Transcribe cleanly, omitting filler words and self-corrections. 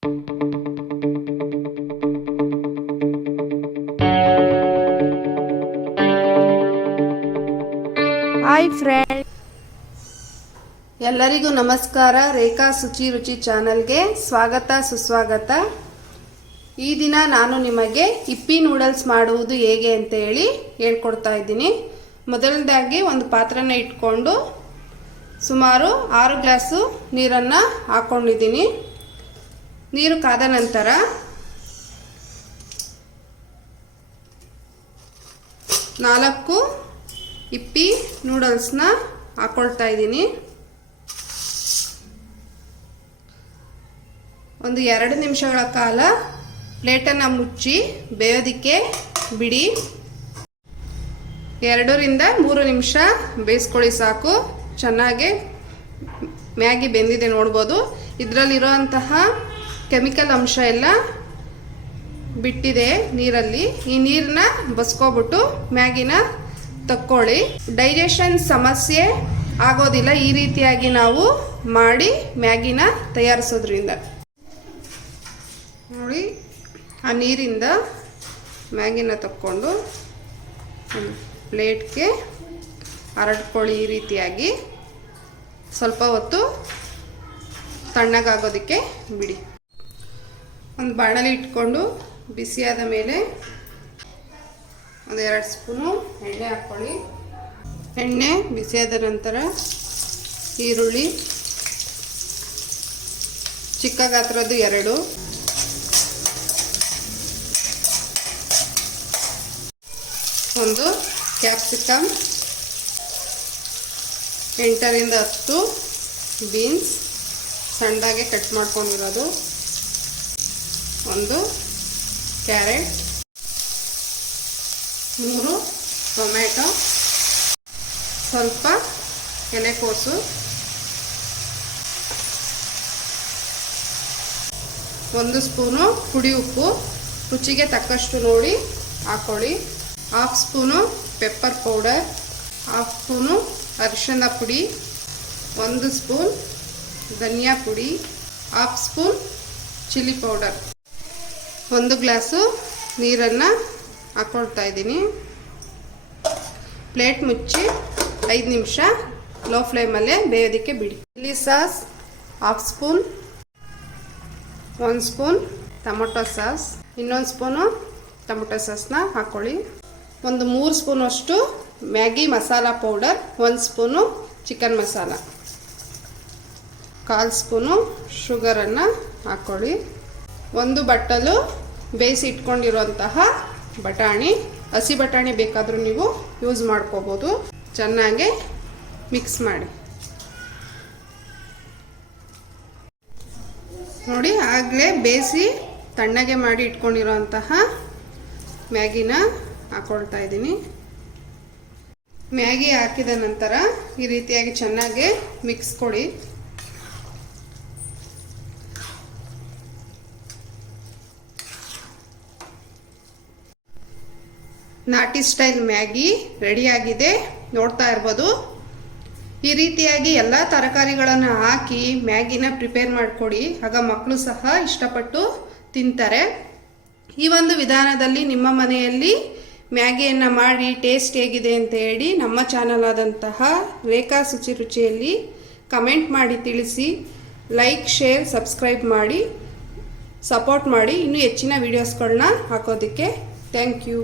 Hi friend, ಎಲ್ಲರಿಗೂ ನಮಸ್ಕಾರ. ರೇಖಾ ಶುಚಿ ರುಚಿ ಚಾನಲ್ಗೆ ಸ್ವಾಗತ ಸುಸ್ವಾಗತ. ಈ ದಿನ ನಾನು ನಿಮಗೆ ಹಿಪ್ಪಿ ನೂಡಲ್ಸ್ ಮಾಡುವುದು ಹೇಗೆ ಅಂತ ಹೇಳಿ ಹೇಳ್ಕೊಡ್ತಾ ಇದ್ದೀನಿ. ಮೊದಲನೇದಾಗಿ ಒಂದು ಪಾತ್ರೆನ ಇಟ್ಕೊಂಡು ಸುಮಾರು 6 ಗ್ಲಾಸು ನೀರನ್ನು ಹಾಕ್ಕೊಂಡಿದ್ದೀನಿ. ನೀರು ಕಾದ ನಂತರ ನಾಲ್ಕು ಹಿಪ್ಪಿ ನೂಡಲ್ಸ್ನ ಹಾಕ್ಕೊಳ್ತಾ ಇದ್ದೀನಿ. ಒಂದು 2 ನಿಮಿಷಗಳ ಕಾಲ ಪ್ಲೇಟನ್ನು ಮುಚ್ಚಿ ಬೇಯೋದಕ್ಕೆ ಬಿಡಿ. 2 ರಿಂದ 3 ನಿಮಿಷ ಬೇಯಿಸ್ಕೊಳ್ಳಿ ಸಾಕು. ಚೆನ್ನಾಗಿ ಮ್ಯಾಗಿ ಬೆಂದಿದೆ ನೋಡ್ಬೋದು. ಇದರಲ್ಲಿರುವಂತಹ ಕೆಮಿಕಲ್ ಅಂಶ ಎಲ್ಲ ಬಿಟ್ಟಿದೆ ನೀರಲ್ಲಿ. ಈ ನೀರನ್ನ ಬಸ್ಕೊಬಿಟ್ಟು ಮ್ಯಾಗಿನ ತಕ್ಕೊಳ್ಳಿ. ಡೈಜೆಷನ್ ಸಮಸ್ಯೆ ಆಗೋದಿಲ್ಲ ಈ ರೀತಿಯಾಗಿ ನಾವು ಮಾಡಿ ಮ್ಯಾಗಿನ ತಯಾರಿಸೋದ್ರಿಂದ. ನೋಡಿ, ಆ ನೀರಿಂದ ಮ್ಯಾಗಿನ ತಕ್ಕೊಂಡು ಒಂದು ಪ್ಲೇಟ್ಗೆ ಹರಡ್ಕೊಳ್ಳಿ. ಈ ರೀತಿಯಾಗಿ ಸ್ವಲ್ಪ ಹೊತ್ತು ತಣ್ಣಗಾಗೋದಕ್ಕೆ ಬಿಡಿ. ಒಂದು ಬಾಣಲಿ ಇಟ್ಕೊಂಡು ಬಿಸಿಯಾದ ಮೇಲೆ ಒಂದು 2 ಸ್ಪೂನು ಎಣ್ಣೆ ಹಾಕ್ಕೊಳ್ಳಿ. ಎಣ್ಣೆ ಬಿಸಿಯಾದ ನಂತರ ಈರುಳ್ಳಿ ಚಿಕ್ಕ ಗಾತ್ರದ್ದು 2, ಒಂದು ಕ್ಯಾಪ್ಸಿಕಮ್, 8 ರಿಂದ 10 ಬೀನ್ಸ್ ಸಣ್ಣದಾಗೆ ಕಟ್ ಮಾಡ್ಕೊಂಡಿರೋದು, ಒಂದು ಕ್ಯಾರೆಟ್, 3 ಟೊಮೆಟೊ, ಸ್ವಲ್ಪ ಎಲೆಕೋಸು, 1 ಸ್ಪೂನು ಪುಡಿ ಉಪ್ಪು, ರುಚಿಗೆ ತಕ್ಕಷ್ಟು ನೋಡಿ ಹಾಕ್ಕೊಳ್ಳಿ. 1/2 ಸ್ಪೂನು ಪೆಪ್ಪರ್ ಪೌಡರ್, 1/2 ಸ್ಪೂನು ಅರಿಶಿಣ ಪುಡಿ, 1 ಸ್ಪೂನ್ ಧನಿಯಾ ಪುಡಿ, 1/2 ಸ್ಪೂನ್ ಚಿಲ್ಲಿ ಪೌಡರ್, 1 ಗ್ಲಾಸು ನೀರನ್ನು ಹಾಕ್ಕೊಳ್ತಾ ಇದ್ದೀನಿ. ಪ್ಲೇಟ್ ಮುಚ್ಚಿ 5 ನಿಮಿಷ ಲೋ ಫ್ಲೇಮಲ್ಲೇ ಬೇಯೋದಕ್ಕೆ ಬಿಡಿ. Chilli sauce 1/2 spoon, 1 spoon tomato sauce, 1 spoon tomato ಸಾಸ್ನ ಹಾಕ್ಕೊಳ್ಳಿ. ಒಂದು 3 ಸ್ಪೂನ್ ಅಷ್ಟು Maggi masala powder, 1 spoon chicken masala, 1/4 spoon ಶುಗರನ್ನು ಹಾಕ್ಕೊಳ್ಳಿ. 1 ಬಟ್ಟಲು ಬೇಯಿಸಿ ಇಟ್ಕೊಂಡಿರುವಂತಹ ಬಟಾಣಿ, ಹಸಿ ಬಟಾಣಿ ಬೇಕಾದರೂ ನೀವು ಯೂಸ್ ಮಾಡ್ಕೋಬೋದು. ಚೆನ್ನಾಗಿ ಮಿಕ್ಸ್ ಮಾಡಿ. ನೋಡಿ, ಆಗಲೇ ಬೇಯಿಸಿ ತಣ್ಣಗೆ ಮಾಡಿ ಇಟ್ಕೊಂಡಿರೋಂತಹ ಮ್ಯಾಗಿನ ಹಾಕ್ಕೊಳ್ತಾ ಇದ್ದೀನಿ. ಮ್ಯಾಗಿ ಹಾಕಿದ ನಂತರ ಈ ರೀತಿಯಾಗಿ ಚೆನ್ನಾಗಿ ಮಿಕ್ಸ್ ಕೊಡಿ. ನಾಟಿ ಸ್ಟೈಲ್ ಮ್ಯಾಗಿ ರೆಡಿಯಾಗಿದೆ, ನೋಡ್ತಾ ಇರ್ಬೋದು. ಈ ರೀತಿಯಾಗಿ ಎಲ್ಲ ತರಕಾರಿಗಳನ್ನು ಹಾಕಿ ಮ್ಯಾಗಿನ ಪ್ರಿಪೇರ್ ಮಾಡಿಕೊಡಿ, ಆಗ ಮಕ್ಕಳು ಸಹ ಇಷ್ಟಪಟ್ಟು ತಿಂತಾರೆ. ಈ ಒಂದು ವಿಧಾನದಲ್ಲಿ ನಿಮ್ಮ ಮನೆಯಲ್ಲಿ ಮ್ಯಾಗಿಯನ್ನು ಮಾಡಿ ಟೇಸ್ಟ್ ಹೇಗಿದೆ ಅಂತ ಹೇಳಿ ನಮ್ಮ ಚಾನಲ್ ಆದಂತಹ ರೇಖಾ ಶುಚಿ ರುಚಿಯಲ್ಲಿ ಕಮೆಂಟ್ ಮಾಡಿ ತಿಳಿಸಿ. ಲೈಕ್, ಶೇರ್, ಸಬ್ಸ್ಕ್ರೈಬ್ ಮಾಡಿ ಸಪೋರ್ಟ್ ಮಾಡಿ. ಇನ್ನೂ ಹೆಚ್ಚಿನ ವೀಡಿಯೋಸ್ಗಳನ್ನ ಹಾಕೋದಕ್ಕೆ ಥ್ಯಾಂಕ್ ಯು.